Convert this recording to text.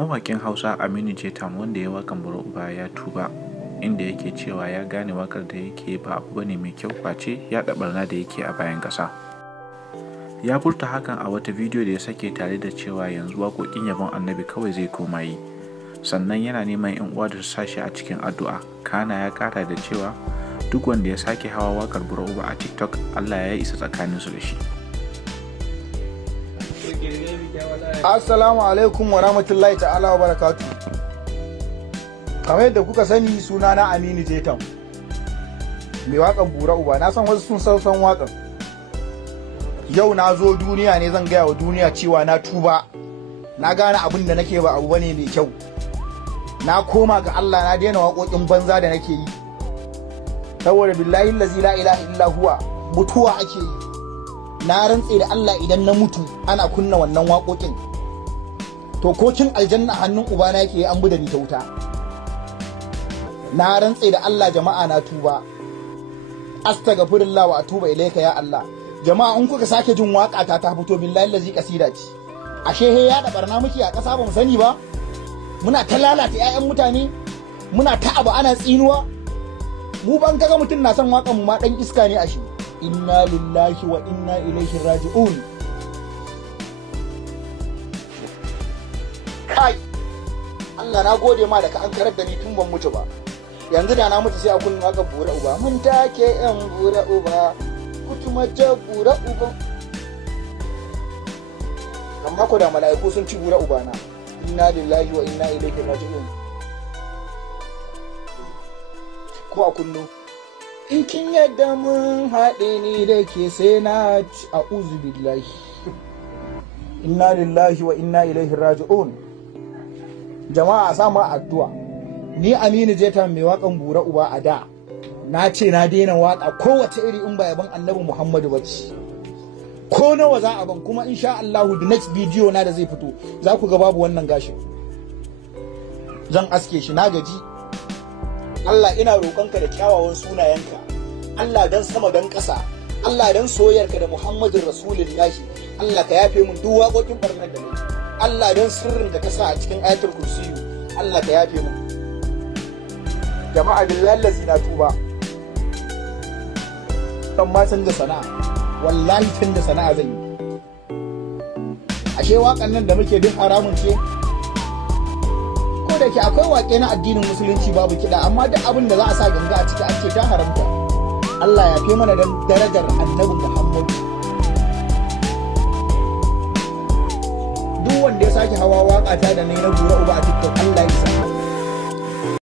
Mawaƙin Hausa Aminu Jeta wanda ya waƙan Bura Uba ya tuba, inda yake cewa ya gane waƙar da yake ba abu bane mai kyau face yaɗa ɓarna da yake a bayan ƙasa. Ya furta hakan a wata bidiyo da ya sake tare da cewa yanzu waƙoƙin yabon Annabi kawai zai koma yi, sannan yana neman 'yan uwa da su sashi a cikin addu'a. Kana ya ƙara da cewa duk wanda ya sake hawa waƙar Bura Uba a TikTok, Allah ya isa tsakaninsu da shi. Assalamu alaikum wa rahmatullahi ta'ala wa barakatu. Kamar yadda kuka sani, sunana Aminu Jeta, mai waƙar Bura Uba. Na san wasu sun san waƙar. Yau na zo duniya ne zan gaya wa duniya cewa na tuba, na gane abin da nake ba abu bane mai kyau. Na koma ga Allah, na daina waƙoƙin banza da nake yi, saboda billahi allazi la ilaha illa huwa mutuwa ake yi. Na rantse da Allah idan na mutu ana kunna wannan waƙoƙin, to kokin aljanna hannun ubana yake an buda ni ta wuta. Na rantse da Allah jama'a, na tuba. Astaghfirullah wa atuba ilayka ya Allah. Jama'a in kuka sake jin waƙa ta fito, billahi allazi kasida ce. Ashe he ya da barna muke a ƙasa ba mu sani ba. Muna ta lalata 'ya'yan mutane, muna ta abu ana tsinuwa. Mu ban kaga mutum na son waƙan mu ma dan iska ne ashe. Inna lillahi wa inna ilaihi raji'un. Kai Allah, na gode ma da ka an karar da ni tun ban mutu ba. Yanzu da na mutu sai a kunna waƙar Bura Uba. Mun take 'yan Bura Uba, kutuma ta Bura Uba. Amma ko da mala'iku sun ci Bura Uba na. Inna lillahi wa inna ilaihi raji'un. Ko a kullu. In kin yadda mun haɗe ni da ke sai na ci a billahi. Inna lillahi wa inna ilaihi raji'un. Jama'a a samu addu'a. Ni Aminu Jeta mai waƙan Bura Uba a da, na ce na daina waƙa kowace iri in ba yaban Annabi Muhammadu bace. Ko nawa za a ban, kuma insha Allahu the next video na da zai fito za ku ga babu wannan gashin. Zan aske shi, na gaji. Allah ina roƙonka da kyawawan sunayenka, Allah dan sama dan ƙasa, Allah dan soyayyarka da Muhammadin Rasulullahi, Allah ka yafe mun duk waƙoƙin barnar da nayi. Allah dan sirrin da ka sa a cikin ayatul kursiyu, Allah ka yafe mun. Jama'a billahi lazi na tuba. Dan ma canza sana'a, wallahi canza sana'a zan yi. Ashe waƙan nan da muke duk haramun ce. Da ke akwai waƙe na addinin musulunci babu kiɗa, amma duk abin da za a sa ganga a ciki ake ta haramta. Allah ya fi mana dan darajar Annabi Muhammadu. Duk wanda ya sake hawa waƙa ta da nayi na